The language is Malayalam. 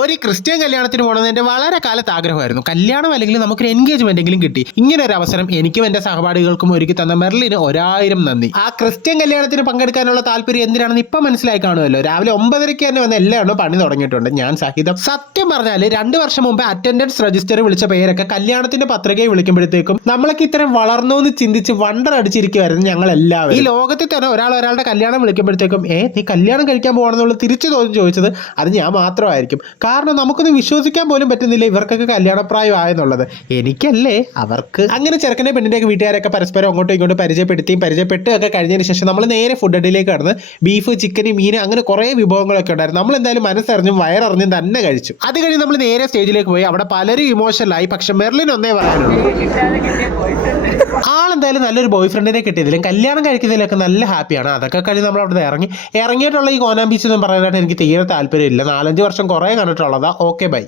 ഒരു ക്രിസ്ത്യൻ കല്യാണത്തിന് പോകണമെന്ന് എൻ്റെ വളരെ കാലത്ത് ആഗ്രഹമായിരുന്നു. കല്യാണം അല്ലെങ്കിൽ നമുക്കൊരു എൻഗേജ്മെന്റ് എങ്കിലും കിട്ടി. ഇങ്ങനെ ഒരു അവസരം എനിക്കും എൻ്റെ സഹപാഠികൾക്കും ഒരുക്കി തന്ന മെർലിന് 1000 നന്ദി. ആ ക്രിസ്ത്യൻ കല്യാണത്തിന് പങ്കെടുക്കാനുള്ള താല്പര്യം എന്തിനാണെന്ന് ഇപ്പം മനസ്സിലായി കാണുമല്ലോ. രാവിലെ 9:30 തന്നെ വന്ന് എല്ലാവരും പണി തുടങ്ങിയിട്ടുണ്ട്, ഞാൻ സഹിതം. സത്യം പറഞ്ഞാൽ 2 വർഷം മുമ്പ് അറ്റൻഡൻസ് രജിസ്റ്ററിൽ വിളിച്ച പേരൊക്കെ കല്യാണത്തിന്റെ പത്രികയെ വിളിക്കുമ്പോഴത്തേക്കും നമ്മളൊക്കെ ഇത്തരം വളർന്നു എന്ന് ചിന്തിച്ച് വണ്ടർ അടിച്ചിരിക്കുമായിരുന്നു ഞങ്ങൾ എല്ലാവരും. ഈ ലോകത്തിൽ തന്നെ ഒരാളുടെ കല്യാണം വിളിക്കുമ്പോഴത്തേക്കും നീ കല്യാണം കഴിക്കാൻ പോകണമെന്നുള്ള തിരിച്ചു ചോദിച്ചത് അത് ഞാൻ മാത്രമായിരിക്കും. കാരണം നമുക്കൊന്നും വിശ്വസിക്കാൻ പോലും പറ്റുന്നില്ല ഇവർക്കൊക്കെ കല്യാണപ്രായം ആയെന്നുള്ളത്. എനിക്കല്ലേ, അവർക്ക്. അങ്ങനെ ചെറുക്കനെ പെണ്ണിൻ്റെയൊക്കെ വീട്ടുകാരൊക്കെ പരസ്പരം അങ്ങോട്ടും ഇങ്ങോട്ടും പരിചയപ്പെട്ടും ഒക്കെ കഴിഞ്ഞതിന് ശേഷം നമ്മൾ നേരെ ഫുഡ് അടിയിലേക്ക് കടന്ന് ബീഫ്, ചിക്കൻ, മീൻ അങ്ങനെ കുറേ വിഭവങ്ങളൊക്കെ ഉണ്ടായിരുന്നു. നമ്മൾ എന്തായാലും മനസ്സറിഞ്ഞും വയററിഞ്ഞും തന്നെ കഴിച്ചു. അത് കഴിഞ്ഞ് നമ്മൾ നേരെ സ്റ്റേജിലേക്ക് പോയി. അവിടെ പലരും ഇമോഷണലായി. പക്ഷെ മെർലിൻ ഒന്നേ പറയാനുള്ളൂ, ആളെന്തായാലും നല്ലൊരു ബോയ് ഫ്രണ്ടിനെ കിട്ടിയതിലും കല്യാണം കഴിക്കുന്നതിലൊക്കെ നല്ല ഹാപ്പിയാണ്. അതൊക്കെ കഴിഞ്ഞ് നമ്മൾ അവിടെ ഇറങ്ങിയിട്ടുള്ള ഈ കോനാം ബീച്ച് എന്ന് പറയാനായിട്ട് എനിക്ക് തീരെ താല്പര്യമില്ല. 4-5 വർഷം കുറേ കണ്ടിട്ടുള്ളതാ. Okay, by.